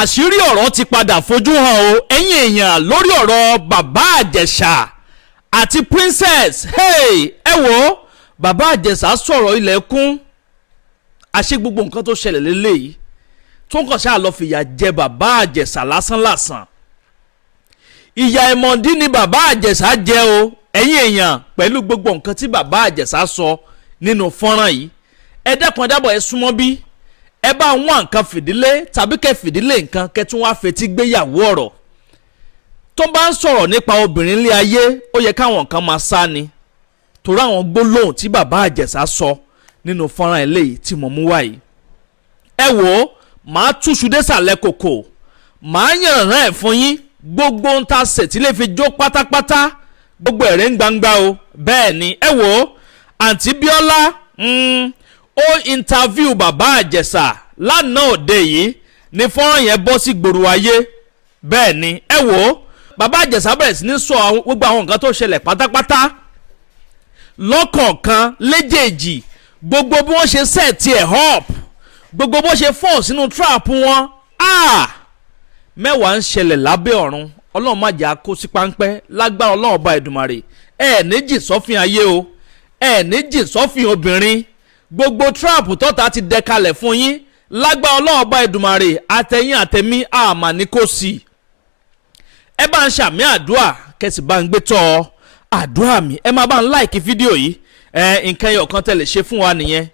àṣírí ọ̀rọ̀ ti padà fojú hàn o ẹ̀yin èèyàn lórí ọ̀rọ̀ bàbá Ìjẹ̀ṣà àti princess. Ẹ wò bàbá Ìjẹ̀ṣà sọ̀rọ̀ ilẹ̀kùn àṣé gbogbo nǹkan tó ṣẹlẹ̀ lélẹ́yìí tó ń kàn ṣáà lọ fìyà jẹ bàbá Ìjẹ̀ṣà lásánlàsàn. ìyà ìmọ̀dí ni bàbá Ìjẹ̀ṣà jẹ o ẹ̀yin èèyàn pẹ̀lú gbogbo nǹkan tí bàbá Ìjẹ̀ṣà sọ nínú fọ́nrán yìí. Ẹ dákun dábọ̀ ẹ súnmọ́ bí ẹ bá wọn nǹkan fìdílé tàbí kẹ́ fìdílé nǹkan kẹ́ tún wá fetí gbéyàwó ọ̀rọ̀ tó bá ń sọ̀rọ̀ nípa obìnrin ilé ayé. Ó yẹ káwọn nǹkan máa sá ni torí àwọn gbólóhùn tí bàbá Ìjẹ̀ṣà sọ nínú fọ́nrán eléyìí tí mo mú wá yìí. Ẹ wò ó màá túṣu désàlẹ̀ kòkò màá yànnà ẹ̀ fún yín gbogbo ń ta ṣètì lè fi jó pátápátá gbogbo ẹ̀rẹ́ ń gbangba o. Bẹ́ẹ̀ ni ẹ wò ó àǹtí Bíọ́lá ó interview bàbá Ìjẹ̀ṣà lánàá òde yìí ní fọ́nrán yẹn bọ́ sí gbòòrò ayé. Bẹ́ẹ̀ ni ẹ wò ó bàbá Ìjẹ̀ṣà bẹ̀rẹ̀ sí ní sọ gbogbo àwọn nǹkan tó ṣẹlẹ̀ pátápátá lọ́kọ̀ọ̀kan léjèèjì gbogbo bí wọ́n ṣe sẹ́ẹ̀tì ẹ̀ up gbogbo bó ṣe fọ́ sínú trap wọn. Mẹ́wàá ń ṣẹlẹ̀ lábẹ́ ọ̀run ọlọ́run má jẹ́ kó sí páńpẹ́ lágbára ọlọ́run ọba Èdùmàrè. Níjì sọ́fin ayé o níjì sọ́fin obìnrin gbogbo trap tọ́ta ti dẹ kalẹ̀ fún yín lágbára ọlọ́run ọba Èdùmàrè àtẹ̀yìn àtẹ̀mí àmà ní kò sí. Ẹ bá ń ṣàmì àdúrà kẹsì bá ń gbé tọ́ àdúrà mi. Ẹ máa bá ń láìkí fídíò yìí. Nǹkan ẹyọ kan tẹ́lẹ̀ ṣe fún wa nìyẹn.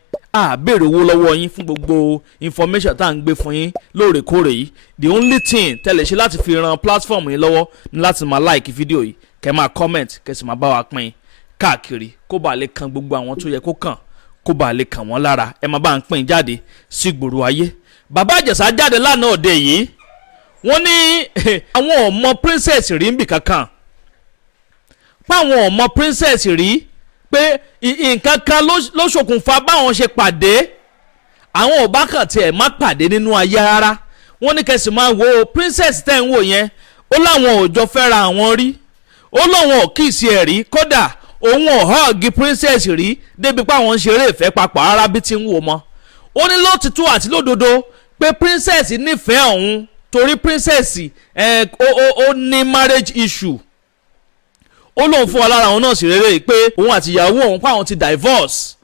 Béèrè owó lọ́wọ́ yín fún gbogbo information tá à ń gbé fún yín lóòrèkóòrè yìí. The only thing tẹ́lẹ̀ ṣe láti fi ran platform yín lọ́wọ́ ní láti máa like fídíò yìí kẹ́ máa comment kẹ́ sì máa bá wa pín káàkiri kó bàa lè kan gbogbo àwọn tó yẹ kó kàn kó bàa lè kàn wọ́n lára. Ẹ máa bá ń pín jáde sí gbòòrò ayé. Bàbá Ìjẹ̀ṣà jáde lánàá òde yìí wọ́n ní àwọn ọmọ princess rí níbì kankan páwọn ọmọ princess rí pé nǹkan kan ló ṣokùnfà báwọn ṣe pàdé àwọn ò bá kàn tiẹ̀ má pàdé nínú ayé rárá. Wọ́n ní kẹ́sì máa wo princess tẹ́ ń wò yẹn ó láwọn ò jọ fẹ́ra àwọn rí ó láwọn ò kíìsì ẹ̀ rí kódà òun ò họ́ọ̀gì princess rí débi pé àwọn ń ṣeré ìfẹ́ papọ̀ rárá bí ti ń wò mọ́. Ó ní lótìtú àti lódodo pé princess nífẹ̀ẹ́ òun torí princess ó ní marriage issue. Ó lóun fún wa lára àwọn náà sì rere pé òun àti ìyàwó òun páwọn ti divorce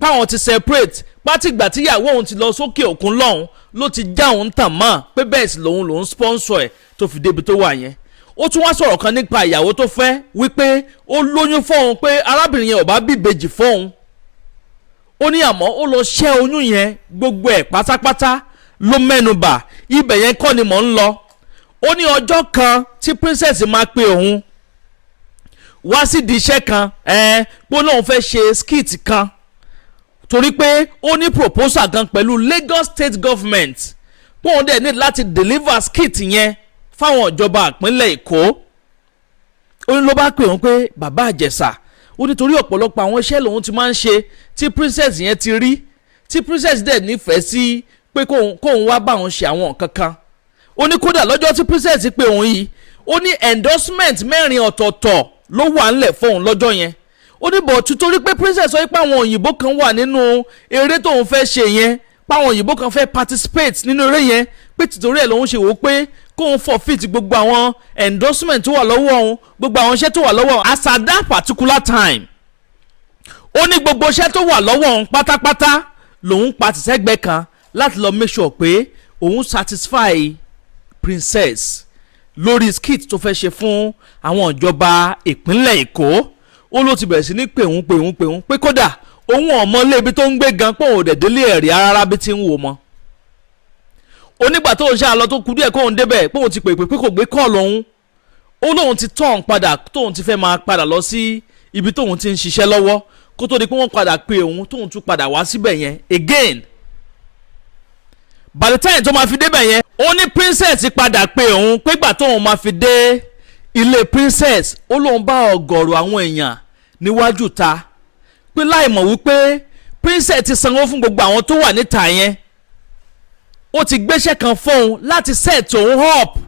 páwọn ti separate pátìgbà tí ìyàwó òun ti lọ sókè òkun lọ́hùn ló ti já òun tàn mọ́ pé bẹ́ẹ̀ sì lòun sponsor ẹ̀ tó fi débi tó wà yẹn. Ó tún wá sọ̀rọ̀ kan nípa ìyàwó tó fẹ́ wípé ó lóyún fóun pé arábìnrin yẹn ò bá bí ìbejì fóun. Ó ní àmọ́ ó lọ ṣẹ́ oyún yẹn gbogbo ẹ̀ pátápátá ló mẹ́nubà ibẹ̀ yẹn kọ́ ni mò ń lọ. Ó ní ọjọ́ kan tí princess máa pe òun wá sí di iṣẹ́ kan pé lóun fẹ́ ṣe skit kan torí pé ó ní proposal gan pẹ̀lú Lagos State Government pé òun dẹ̀ ní láti deliver skit yẹn fáwọn ìjọba ìpínlẹ̀ Èkó. Ó ní ló bá pè òun pé bàbá Ìjẹ̀ṣà ó nítorí ọ̀pọ̀lọpọ̀ àwọn iṣẹ́ lòun ti máa ń ṣe tí princess yẹn ti rí tí princess dẹ̀ nífẹ̀ẹ́ sí pé kóun wá bá òun ṣe àwọn nǹkan kan. Ó ní kódà lọ́jọ́ tí princess pè òun yìí ó ní endorsement 4 ọ̀tọ̀ọ̀tọ̀ ló wà ńlẹ̀ fóun lọ́jọ́ yẹn. Ó ní bọ̀ títorí pé princess sọ pé àwọn òyìnbó kan wà nínú eré tóun fẹ́ ṣe yẹn páwọn òyìnbó kan fẹ́ participate nínú eré yẹn pé títorí ẹ̀ lòun ṣe wò ó pé kóun forfeit gbogbo àwọn endorsement tó wà lọ́wọ́ òun gbogbo àwọn iṣẹ́ tó wà lọ́wọ́ as at that particular time. Ó ní gbogbo iṣẹ́ tó wà lọ́wọ́ òun pátápátá lòun pa tìṣẹ́gbẹ́ kan láti lọ make sure pé òun satisfy princess lórí skit tó fẹ́ ṣe fún àwọn ìjọba ìpínlẹ̀ Èkó. Ó ló ti bẹ̀rẹ̀ sí ní pèhún pé kódà òun ọmọ lébi tó ń gbé gan pé òun dẹ̀dẹ́lé ẹ̀rí rárá bí ti ń wò mọ́. Onígbà tó ń ṣe àlọ́ tó kú díẹ̀ kóun débẹ̀ pé òun ti pè pé kò gbé kọ́ọ̀lù òun. Ó lóun ti tọ̀n padà tóun ti fẹ́ máa padà lọ sí ibi tóun ti ń ṣiṣẹ́ lọ́wọ́ kó tó di pé wọ́n padà pe òun tóun tún padà wá síbẹ̀ yẹn again. By the time tó máa fi débẹ̀ yẹn ó ní princess padà pe òun pé gbà tóun máa fi dé ilé princess ó lóun bá ọ̀gọ̀rọ̀ àwọn èèyàn níwájú ta pé láì mọ̀ wípé princess ti sanwó fún gbogbo àwọn tó wà níta yẹn. Ó ti gbéṣẹ́ kan fóun láti set òun up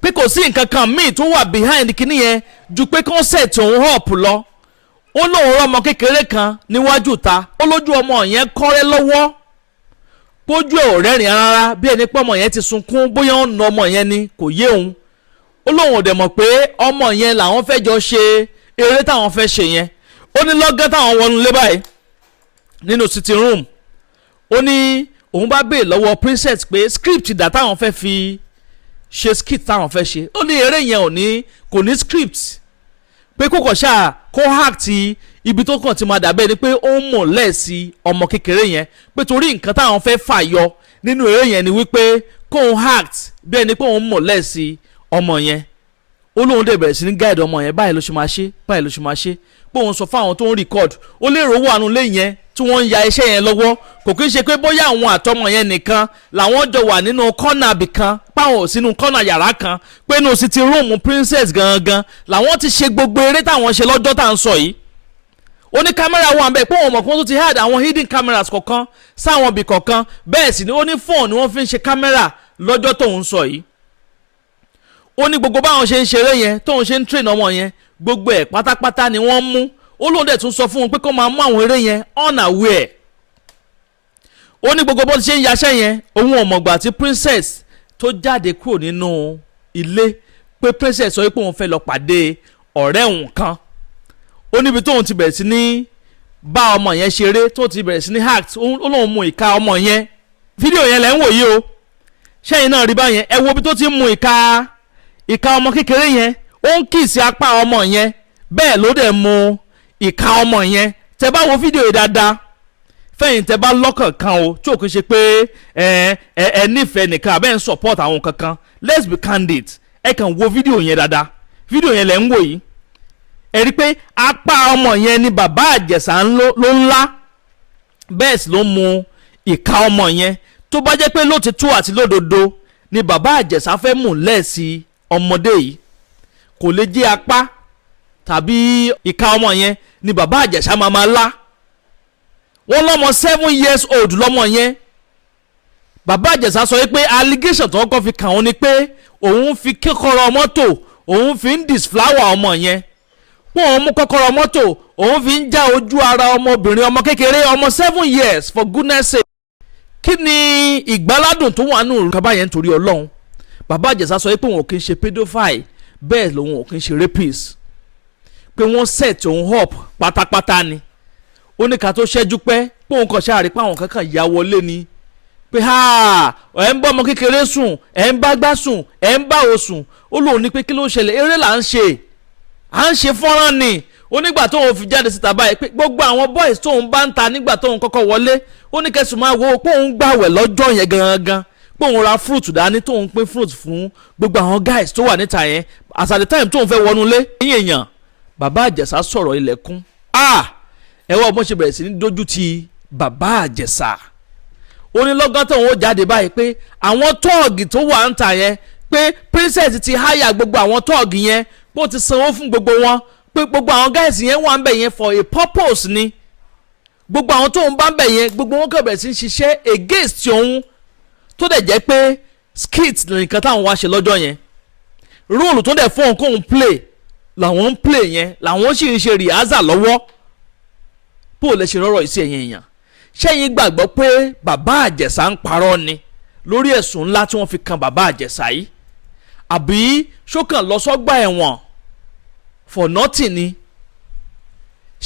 pé kò sí nǹkan kan míì tó wà behind kíní yẹn ju pé kó set òun up lọ. Ó lóun rọ́mọ kékeré kan níwájú ta ó lójú ọmọ yẹn kọ́rẹ́ lọ́wọ́ pójú ẹ̀ ò rẹ́rìn rárá bí ẹni pé ọmọ yẹn ti sunkún bóyá ó na ọmọ yẹn ni kò yé òun ó lóun ò dẹ̀ mọ̀ pé ọmọ yẹn làwọn fẹ́ jọ ṣe eré táwọn fẹ́ ṣe yẹn ó ní lọ́gán táwọn wọnú lé báyìí nínú sitting room ó ní òun bá béè lọ́wọ́ princess pé script dà táwọn fẹ́ fi ṣe skit táwọn fẹ́ ṣe ó ní eré yẹn kò ní script pé kókò ṣáà kó act ibi tó kàn ti máa dàbẹ́ ni pé ó ń mọ̀ lẹ́ẹ̀sì ọmọ kékeré yẹn pé torí nǹkan táwọn fẹ́ fàyọ nínú eré yẹn ni wípé kó ń act bí ẹni pé òun mọ̀ lẹ́ẹ̀sì ọmọ yẹn ó lóun dẹ̀ bẹ̀rẹ̀ sí ní guide ọmọ yẹn báyìí ló ṣe máa ṣe báyìí ló ṣe máa ṣe pé òun sọ fáwọn tó ń record ó lérò wà nù lé yẹn tí wọ́n ń ya iṣẹ́ yẹn lọ́wọ́ kò kí ń ṣe pé bóyá àwọn àtọmọ yẹn nìkan làwọn jọ wà nínú kọ́nà àbìkan páwọn ò sínú kọ́nà yàrá kan pé inú sitting room princess gangan làwọn ti ṣe gbogbo eré táwọn ṣe lọ́jọ́ tá à ń sọ yìí ó ní kámẹ́rà wà bẹ́ẹ̀ pé òun mọ̀ pé wọ́n tún ti hide àwọn hidden cameras kọ̀ọ̀kan sáwọn ibì kọ̀ọ̀kan bẹ́ẹ̀ sì ni ó ní fóònù ni wọ́n fi ń ṣe kámẹ́rà lọ́jọ́ tóun sọ yìí ó ní gbogbo báwọn ṣe ń ṣeré yẹn tóun ṣe ń train ọmọ yẹn gbogbo ẹ̀ pátápátá ni wọ́n mú ó lóun dẹ̀ tún sọ fún un pé kó máa mú àwọn eré yẹn unaware ó ní gbogbo bó ti ṣe ń yaṣẹ́ yẹn òun ò mọ̀gbà tí princess tó jáde kúrò nínú ilé pé princess sọ pé òun fẹ́ lọ pàdé ọ̀rẹ́ òun kan ó níbi tóun ti bẹ̀rẹ̀ sí ní bá ọmọ yẹn ṣeré tó ti bẹ̀rẹ̀ sí ní act ó lóun mú ìka ọmọ yẹn fídíò yẹn lẹ́ ń wò yìí o ṣẹ́yìn náà rí báyẹn ẹ wo ibi tó ti mú ìka ọmọ kékeré yẹn ó ń kìsì apá ọmọ yẹn bẹ́ẹ̀ ló dẹ̀ mú ìka ọmọ yẹn tẹ bá wo fídíò yìí dáadáa fẹ́yìn tẹ bá lọ́kàn kan o tí ò kí ń ṣe pé ẹ nífẹ̀ẹ́ nìkan àbẹ́ ń support àwọn kankan let's be candid ẹ kàn wo fídíò yẹn dáadáa fídíò yẹn lẹ́ ń wò yìí ẹ rí i pé apá ọmọ yẹn ni bàbá àjẹsà ló ńlá bẹ́ẹ̀ sì ló mú ìka ọmọ yẹn tó bá jẹ́ pé lótìtọ́ àti lódodo ni bàbá àjẹsà fẹ́ mú lẹ́ẹ̀sì ọmọdé yìí kò lè jẹ́ apá tàbí ìka ọmọ yẹn ni bàbá àjẹsà máa lá wọ́n lọ́mọ 7 years old lọ́mọ yẹn bàbá àjẹsà sọ pé allegation tó kọ́ fi kàn wọ́n ni pé òun fi kọ́kọ́rọ́ mọ́tò òun fi ń disflower ọmọ yẹn pé òun mú kọ́kọ́rọ́ mọ́tò òun fi ń já ojú ara ọmọbìnrin ọmọ kékeré ọmọ 7 years for goodness sake kí ni ìgbáládùn tó wà nù kaba yẹn torí ọlọ́run bàbá àjẹsà sọ pé òun ò kí ń ṣe pedophile bẹ́ẹ̀ lòun ò kí ń ṣe rapist pé wọ́n set òun up pátápátá ni ó ní ká tó ṣẹ́jú pẹ́ pé òun kàn ṣáàrí pé àwọn kankan ya wọlé ni pé ẹ̀ ń bá ọmọ kékeré sùn ẹ̀ ń bá gbá sùn ẹ̀ ń bá o sùn ó lóun ní pé kí ló ń ṣẹlẹ̀ eré là ń ṣe fọ́nrán ni ó nígbà tóun fi jáde síta báyìí pé gbogbo àwọn boys tóun bá ń ta nígbà tóun kọ́kọ́ wọlé ó ní kẹsùn máa wo pé òun gbàwẹ̀ lọ́jọ́ yẹn gangan pé òun ra fruit dání tóun pín fruit fún gbogbo àwọn guys tó wà níta yẹn as at the time tóun fẹ́ wọnú lé ẹ̀yìn èèyàn bàbá àjẹsà sọ̀rọ̀ ilẹ̀kùn ẹ wọ́n bọ́n ṣe bẹ̀rẹ̀ sí ní dójú ti bàbá àjẹsà ó ní lọ́gán tóun ó jáde báyìí pé àwọn tọ́ọ̀gì tó wà níta yẹn pé princess ti háyà gbogbo àwọn tọ́ọ̀gì yẹn pé ó ti sanwó fún gbogbo wọn pé gbogbo àwọn guys yẹn wà ń bẹ̀ yẹn for a purpose ni gbogbo àwọn tóun bá ń bẹ̀ yẹn gbogbo wọn kàn bẹ̀rẹ̀ sí ní ṣiṣẹ́ against òun tó dẹ̀ jẹ́ pé skit nìkan táwọn wá ṣe lọ́jọ́ yẹn róòlù tó dẹ̀ fún òun kóun play làwọn ń play yẹn làwọn sì ń ṣe rìhásà lọ́wọ́ bó o lè ṣe rọ́rọ̀ ìsí ẹ̀yìn èèyàn ṣẹ́yìn gbàgbọ́ pé bàbá àjẹsà ń parọ́ ni lórí ẹ̀sùn ńlá tí wọ́n fi kan bàbá àjẹsà yìí àbí ṣókàn lọ sọ́gbà ẹ̀wọ̀n for nothing ni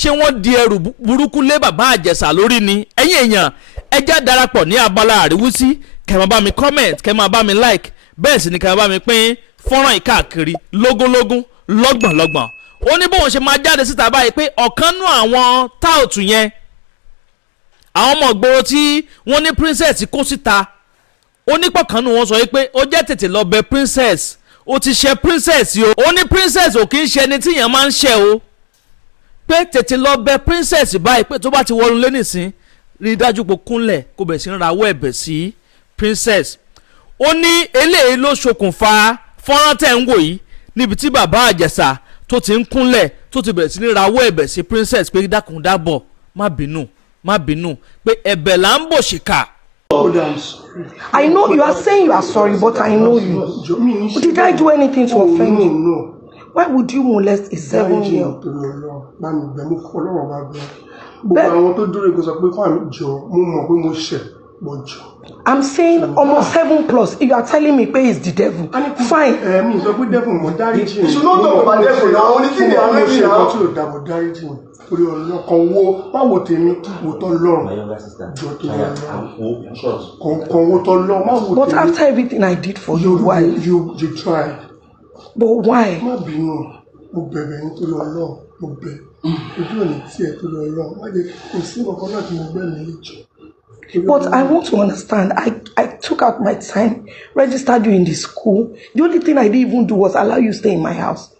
ṣé wọ́n di ẹrù burúkú lé bàbá àjẹsà lórí ni ẹ̀yin èèyàn ẹ jẹ́ darapọ̀ ní abala àríwísí kẹ́ máa bá mi comment kẹ́ máa bá mi like bẹ́ẹ̀ sì ni kẹ́ máa bá mi pín fọ́nrán yìí káàkiri lógúnlógún lọ́gbọ̀nlọ́gbọ̀n ó ní bóun ṣe máa jáde síta báyìí pé ọ̀kan nú àwọn táòtù yẹn àwọn ọmọ ìgboro tí wọ́n ní princess kó síta ó ní pọ̀kanú wọn sọ pé ó jẹ́ tètè lọ bẹ̀ princess ó ti ṣe princess o ó ní princess ò kì í ṣe ẹni tí yẹn máa ń ṣe o pé tètè lọ bẹ̀ princess báyìí pé tó bá ti wọnú lé nìsín rí i dájú pé kúnlẹ̀ kó bẹ̀ sí ń rawọ́ ẹ̀bẹ̀ sí princess ó ní eléyìí ló ṣokùnfà fọ́nrán tẹ̀ ń wò yìí níbi tí bàbá àjẹsà tó ti ń kúnlẹ̀ tó ti bẹ̀rẹ̀ sí ní rawọ́ ẹ̀bẹ̀ sí princess pé dákun dábọ̀ má bínú pé ẹ̀bẹ̀ là ń bò ṣìkà. I know you are saying you are sorry, but I know you. Did I do anything to offend you? No. Why would you molest a 7-year-old? Gbogbo àwọn tó dúró ìgbésọ̀ pé kọ́ àmì jọ mo mọ̀ pé mo ṣẹ̀ pọ̀ jù. I'm saying almost 7+. If you are telling me pay is the devil, fine. Me so good devil mo dáríjì. You should not talk about devil now. Only thing they are making now. Mo dáríjì torí Ọlọ́run kan wo má wo tèmi wo tó lọ́run. Jọ tó lọ́run. Kan wo tó lọ́run má wo tèmi. But after everything I did for you, why? You tried. But why? Má bínú. Mo bẹ̀bẹ̀ nítorí Ọlọ́run. Mo bẹ̀. Ojú ò ní tiẹ̀ torí Ọlọ́run. Má jẹ́ kò sí nǹkan náà tí mo gbẹ́ mi lẹ́jọ́. But I want to understand. I took out my time, registered you in the school. The only thing I didn't even do was allow you to stay in my house.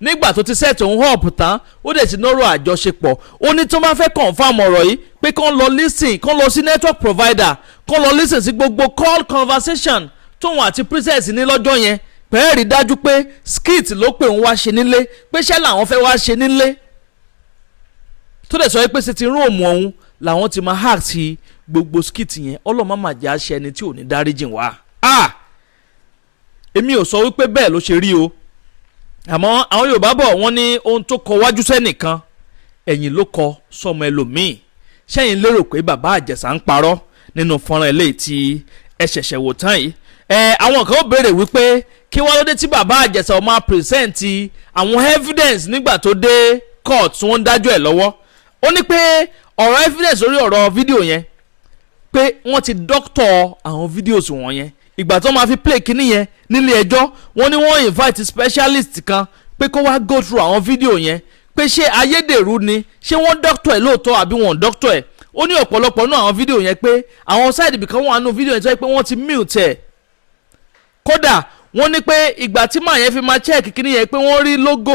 nígbà tó ti set òun up tán ó dẹ̀ ti nọ́rọ̀ àjọṣepọ̀ ó ní tó máa fẹ́ confam ọ̀rọ̀ yìí pé kán lọ listen kán lọ sí network provider kán lọ listen sí gbogbo call conversation tóun àti princess ní lọ́jọ́ yẹn pẹ̀ẹ́ rí dájú pé skit ló pè ń wá ṣe nílé pé ṣẹ́ làwọn fẹ́ wá ṣe nílé tó dẹ̀ sọ pé ṣe ti rúùmù ọ̀hún làwọn ti máa hack sí gbogbo skit yẹn ọlọ́mọ máa jẹ́ àṣẹ ẹni tí ò ní dáríjì wá. èmi ò sọ wípé bẹ́ẹ̀ ló ṣe rí o àmọ́ àwọn Yorùbá bọ̀ wọ́n ní ohun tó kọ wájú sẹ́nìkan ẹ̀yìn ló kọ sọmọ ẹlòmíì ṣẹ́yìn lérò pé bàbá Àjẹsà ń parọ́ nínú fọ́nrán eléyìí tí ẹ ṣẹ̀ṣẹ̀ wò tán yìí. àwọn kan ó béèrè wípé kí wọ́n lóde tí bàbá Àjẹsà máa present àwọn evidence nígbà tó dé court tí wọ́n ń dájọ́ ẹ̀ lọ́wọ́ ó ní pé ọ̀rọ̀ evidence lórí ọ̀rọ̀ fídíò yẹn pé wọ́n ti doctor àwọn videos wọ̀nyẹn ìgbà tó máa fi play kinní yẹn nílé ẹjọ́ wọ́n ní wọ́n invite specialist kan pé kó wá go through àwọn fídíò yẹn pé ṣé ayédèrú ni ṣé wọ́n doctor ẹ̀ lóòótọ́ àbí wọ́n doctor ẹ̀ ó ní ọ̀pọ̀lọpọ̀ náà àwọn fídíò yẹn pé àwọn side ibìkan wà nínú fídíò yẹn tó yẹ pé wọ́n ti mute ẹ̀ kódà wọ́n ní pé ìgbà tí màá yẹn fi máa check kinní yẹn pé wọ́n rí logo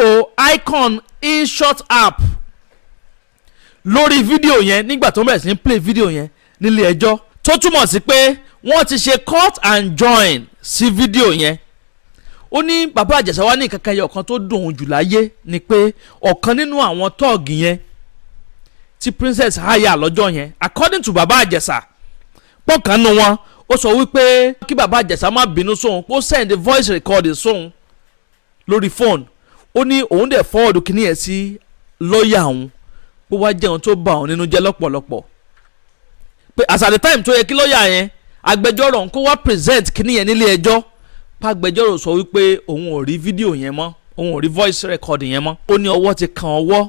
icon InShot app lórí fídíò yẹn nígbà tó bẹ̀rẹ̀ sí ní play fídíò yẹn nílé ẹjọ́ tó túmọ̀ sí pé wọ́n ti ṣe cut and join sí fídíò yẹn ó ní bàbá Àjẹsà wá ní kankan yẹ ọ̀kan tó dùn ún jù láyé ni pé ọ̀kan nínú àwọn tọ́ọ̀gì yẹn tí princess haya lọ́jọ́ yẹn according to bàbá Àjẹsà pọ̀kan nínú wọn ó sọ wípé kí bàbá Àjẹsà má bínú sóhun kó send voice recording sóhun lórí phone ó ní òun dẹ̀ forward kìíní yẹn sí lọ́ọ̀yà òun bó wá jẹun tó bà òun nínú jẹ́ lọ́pọ̀lọpọ̀ pé as at the time tó yẹ kí lọ́ọ̀yà yẹn agbẹjọ́rò ń kó wá present kíní yẹn nílé ẹjọ́ pàgbẹjọ́rò sọ wípé òun ò rí fídíò yẹn mọ́ òun ò rí voice recording yẹn mọ́ ó ní ọwọ́ ti kan ọwọ́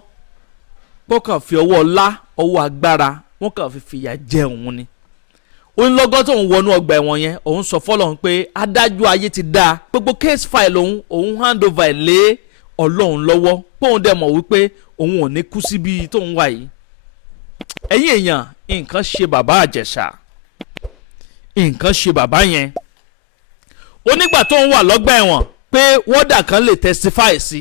wọ́n kàn fi ọwọ́ ọlá ọwọ́ agbára wọ́n kàn fi fìyà jẹ òun ni ó ní lọ́gọ́ tóun wọnú ọgbà ẹ̀wọ̀n yẹn òun sọ fọ́lọ́run pé adájọ́ ayé ti dáa gbogbo case file òun hand over lé Ọlọ́run lọ́wọ́ pé òun dẹ̀ mọ̀ wípé òun ò ní kú síbi tóun wà yìí ẹ̀yin èèyàn nǹkan ṣe bàbá Àjẹsà nǹkan ṣe bàbá yẹn onígbà tó ń wà lọ́gbà ẹ̀wọ̀n pé wọ́dà kan lè testify sí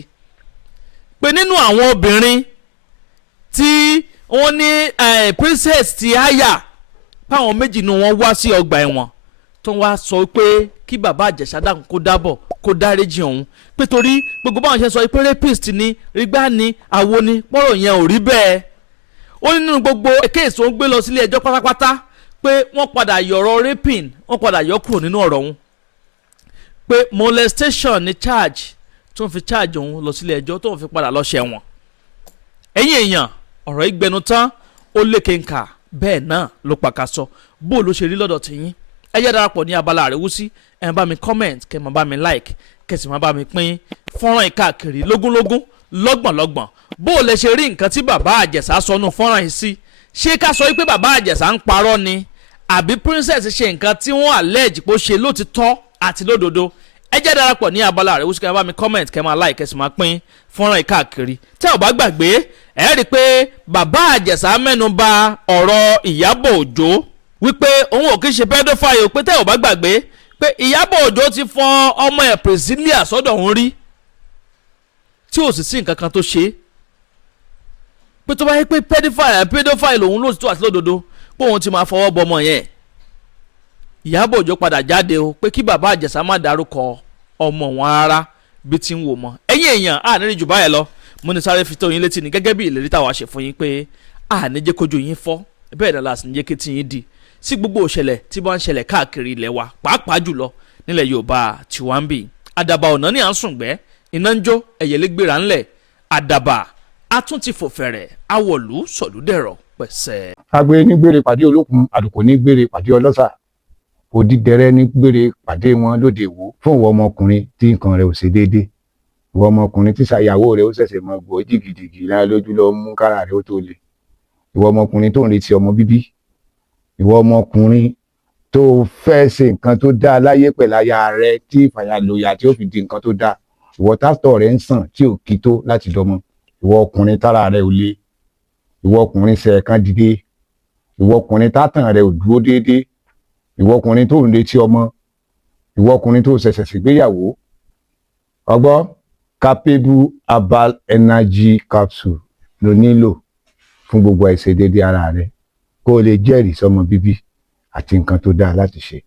pé nínú àwọn obìnrin tí wọ́n ní princess ti háyà páwọn méjì ni wọ́n wá sí ọgbà ẹ̀wọ̀n tó wá sọ pé kí bàbá Àjẹsà dákun kó dábọ̀ kó dáríjì òun pé torí gbogbo báwọn ṣe sọ pé rapist ni rígbá ni àwo ni pọ́rọ̀ yẹn ò rí bẹ́ẹ̀ ó ní nínú gbogbo kéèsì tó ń gbé lọ sílé ẹjọ́ pátápátá pé wọ́n padà yọ̀rọ̀ raping wọ́n padà yọ kúrò nínú ọ̀rọ̀ òun pé molestation ni charge tó ń fi charge òun lọ sílé ẹjọ́ tó ń fi padà lọ ṣẹ̀wọ̀n ẹ̀yin èèyàn ọ̀rọ̀ Ogbenutan ó lékè ńkà bẹ́ẹ̀ náà ló pàkàṣọ bó ló ṣe rí lọ́dọ̀ tìyín ẹ jẹ́ darapọ̀ ní abala àríwúsí ẹ bá mi comment kẹ́ máa bá mi like kẹ́ sì máa bá mi pín fọ́nrán ìkáàkiri lógúnlógún lọ́gbọ̀nlọ́gbọ̀n bó lẹ ṣe rí nǹkan tí bàbá Àjẹsà sọnù fọ́nrán yìí sí ṣé ká sọ wípé bàbá Àjẹsà ń parọ́ ni àbí princess ṣe nǹkan tí wọ́n allege pé ó ṣe lótìtọ́ àti lódodo ẹ jẹ́ darapọ̀ ní abala àríwúsí kẹ́ máa bá mi comment kẹ́ máa like kẹ́ sì máa pín fọ́nrán ìkáàkiri tẹ́ ò bá gbàgbé ẹ rí i pé bàbá Àjẹsà mẹ́nu bà ọ̀rọ̀ Iyabo Òjó wípé òun ò kí ń ṣe pedophile pé tẹ́ ò bá gbàgbé pé Iyabo Òjó ti fọ́n ọmọ ẹ̀ Priscilla sọ́dọ̀ òun rí tí ò sì sí nǹkan kan tó ṣe pé tó bá yẹ pé pedophile òun ló ti tó àti lódodo pé òun ti máa fọwọ́ bọ ọmọ yẹn Iyabo Òjó padà jáde o pé kí bàbá Àjẹsà má dárúkọ ọmọ wọn rárá bí ti ń wò mọ́ ẹ̀yin èèyàn àní jù báyẹn lọ mo ní sáré fi tó yín létí ni gẹ́gẹ́ bí ìlérí táwa ṣe fún yín pé àní jẹ́ kójú yín fọ́ bẹ́ẹ̀ náà láti jẹ́ kí tí yín di sí gbogbo òṣẹlẹ̀ tí bá ń ṣẹlẹ̀ káàkiri ilẹ̀ wa pàápàá jùlọ nílẹ̀ Yorùbá tiwa ń bì àdàbà ọ̀nà ní à ń sùngbẹ́ iná ń jó ẹ̀yẹ̀lẹ́gbẹ̀rà ńlẹ̀ àdàbà atún ti fò fẹ̀rẹ̀ awọ̀lú sọ̀lúdẹ̀rọ̀ pẹ̀sẹ̀. agbe ní gbére pàdé olókun àdùkò ní gbére pàdé ọlọ́sà òdìdẹrẹ́ ní gbére pàdé wọn lóde ìwò fún ìwọ ọmọkùnrin tí nǹkan rẹ̀ ò ṣe déédéé, ìwọ ọmọkùnrin tí ṣàyàwó rẹ̀ ó ṣẹ̀ṣẹ̀ mọ gbọ́ jìgìjìgì lára lójú lọ mú kára rẹ̀ ó tó le, ìwọ ọmọkùnrin tó ń retí ọmọ bíbí, ìwọ ọmọkùnrin tó fẹ́ ṣe nǹkan tó dáa láyé pẹ̀lú aya rẹ̀ tí ìfàyàlòyà tí ó fi di nǹkan tó dáa, ìwọ tátọ̀ rẹ̀ ń sàn tí ò kí tó láti dọmọ, ìwọ ọkùnrin tára rẹ̀ ò le, ìwọ ọkùnrin ṣẹ̀ẹ̀kan dìde, ìwọ ọkùnrin tátàn rẹ̀ ò dúró déédéé, ìwọ ọkùnrin tó ń retí ọmọ, ìwọ ọkùnrin tó ṣẹ̀ṣẹ̀ ṣègbéyàwó, ọgbọ́ capable herbal energy capsule ló nílò fún gbogbo àìṣedéédéé ara rẹ̀ kó o lè jẹ́rìí sọmọ bíbí àti nǹkan tó dáa láti ṣe.